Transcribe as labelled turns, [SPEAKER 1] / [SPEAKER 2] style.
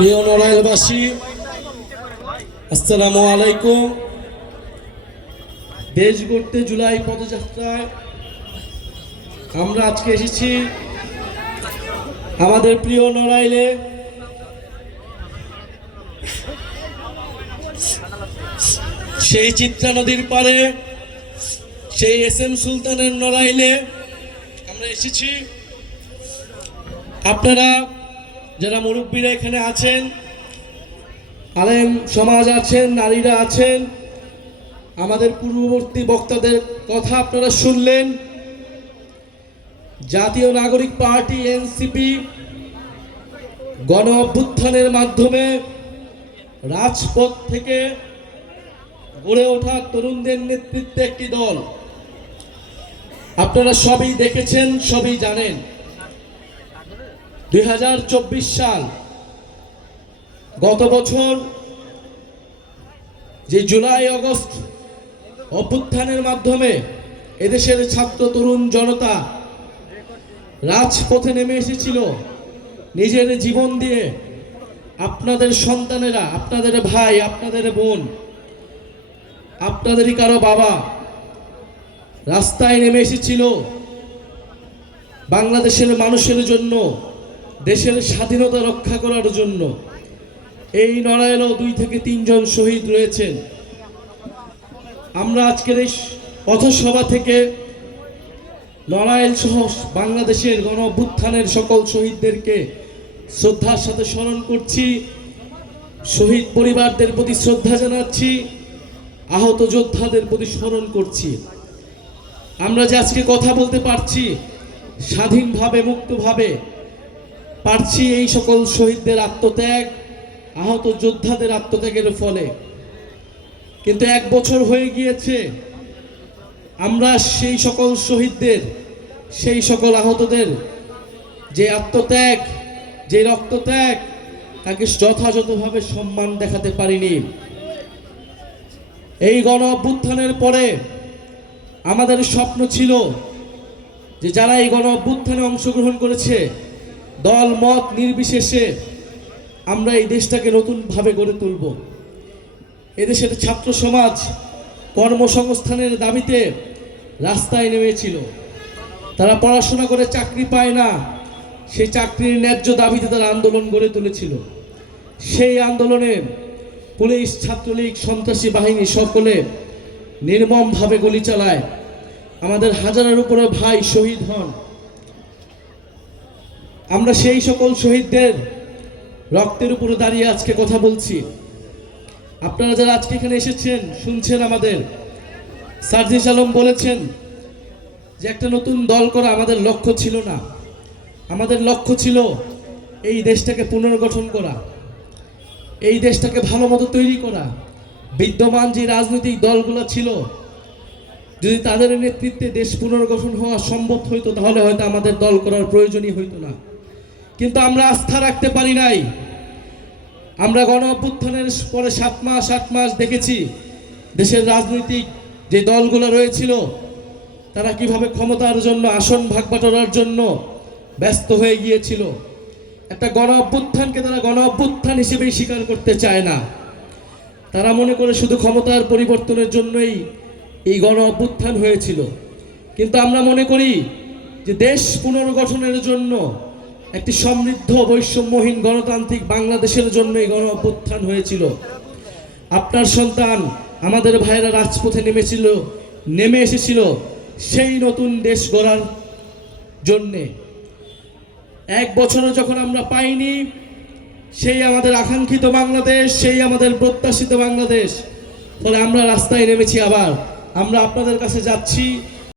[SPEAKER 1] প্রিয় নড়াইলবাসী, আসসালামু আলাইকুম। দেশ গড়তে জুলাই পদযাত্রায় আমরা আজকে এসেছি আমাদের প্রিয় নড়াইলে। সেই চিত্রা নদীর পারে সেই এস এম সুলতানের নড়াইলে আমরা এসেছি। আপনারা যারা মুরব্বীরা এখানে আছেন, আলেম সমাজ আছেন, নারীরা আছেন, আমাদের পূর্ববর্তী বক্তাদের কথা আপনারা শুনলেন। জাতীয় নাগরিক পার্টি, এনসিপি, গণ অভ্যুত্থানের মাধ্যমে রাজপথ থেকে গড়ে ওঠা তরুণদের নেতৃত্বে একটি দল। আপনারা সবই দেখেছেন, সবই জানেন। দুই হাজার চব্বিশ সাল গত বছর যে জুলাই, অগস্ট অভ্যুত্থানের মাধ্যমে এদেশের ছাত্র, তরুণ জনতা রাজপথে নেমে এসেছিল। নিজের জীবন দিয়ে আপনাদের সন্তানেরা, আপনাদের ভাই, আপনাদের বোন, আপনাদেরই কারও বাবা রাস্তায় নেমে এসেছিল। বাংলাদেশের মানুষের জন্য দেশের স্বাধীনতা রক্ষা করার জন্য এই নড়াইলেও দুই থেকে তিনজন শহীদ রয়েছেন। আমরা আজকের এই পথসভা থেকে নড়াইল সহ বাংলাদেশের গণ অভ্যুত্থানের সকল শহীদদেরকে শ্রদ্ধার সাথে স্মরণ করছি, শহীদ পরিবারদের প্রতি শ্রদ্ধা জানাচ্ছি, আহত যোদ্ধাদের প্রতি স্মরণ করছি। আমরা যে আজকে কথা বলতে পারছি, স্বাধীনভাবে, মুক্তভাবে পারছি এই সকল শহীদদের আত্মত্যাগ, আহত যোদ্ধাদের আত্মত্যাগের ফলে। কিন্তু এক বছর হয়ে গিয়েছে, আমরা সেই সকল শহীদদের, সেই সকল আহতদের যে আত্মত্যাগ, যে রক্তত্যাগ, তাকে যথাযথভাবে সম্মান দেখাতে পারিনি। এই গণ অভ্যুত্থানের পরে আমাদের স্বপ্ন ছিল যে যারা এই গণ অভ্যুত্থানে অংশগ্রহণ করেছে দল মত নির্বিশেষে আমরা এই দেশটাকে নতুনভাবে গড়ে তুলব। এদেশের ছাত্র সমাজ কর্মসংস্থানের দাবিতে রাস্তায় নেমেছিল। তারা পড়াশোনা করে চাকরি পায় না, সেই চাকরির ন্যায্য দাবিতে তারা আন্দোলন গড়ে তুলেছিল। সেই আন্দোলনে পুলিশ, ছাত্রলীগ, সন্ত্রাসী বাহিনী সকলে নির্মমভাবে গুলি চালায়। আমাদের হাজারের উপরে ভাই শহীদ হন। আমরা সেই সকল শহীদদের রক্তের উপরে দাঁড়িয়ে আজকে কথা বলছি। আপনারা যারা আজকে এখানে এসেছেন, শুনছেন আমাদের, সার্জিস আলম বলেছেন যে একটা নতুন দল করা আমাদের লক্ষ্য ছিল না। আমাদের লক্ষ্য ছিল এই দেশটাকে পুনর্গঠন করা, এই দেশটাকে ভালো মতো তৈরি করা। বিদ্যমান যে রাজনৈতিক দলগুলো ছিল, যদি তাদের নেতৃত্বে দেশ পুনর্গঠন হওয়া সম্ভব হইতো, তাহলে হয়তো আমাদের দল করার প্রয়োজনই হইতো না। কিন্তু আমরা আস্থা রাখতে পারি নাই। আমরা গণ অভ্যুত্থানের পরে সাত মাস, আট মাস দেখেছি দেশের রাজনৈতিক যে দলগুলো রয়েছিল, তারা কীভাবে ক্ষমতার জন্য, আসন ভাগ জন্য ব্যস্ত হয়ে গিয়েছিল। একটা গণ অভ্যুত্থানকে তারা গণ অভ্যুত্থান হিসেবেই স্বীকার করতে চায় না। তারা মনে করে শুধু ক্ষমতার পরিবর্তনের জন্যই এই গণ অভ্যুত্থান হয়েছিল। কিন্তু আমরা মনে করি যে দেশ পুনর্গঠনের জন্য একটি সমৃদ্ধ বৈষম্যহীন গণতান্ত্রিক বাংলাদেশের জন্য এই গণ অভ্যুত্থান হয়েছিল। আপনার সন্তান, আমাদের ভাইয়েরা রাজপথে নেমেছিল, নেমে এসেছিল সেই নতুন দেশ গড়ার জন্যে। এক বছরও যখন আমরা পাইনি, সেই আমাদের আকাঙ্ক্ষিত বাংলাদেশ, সেই আমাদের প্রত্যাশিত বাংলাদেশ, ফলে আমরা রাস্তায় নেমেছি আবার। আমরা আপনাদের কাছে যাচ্ছি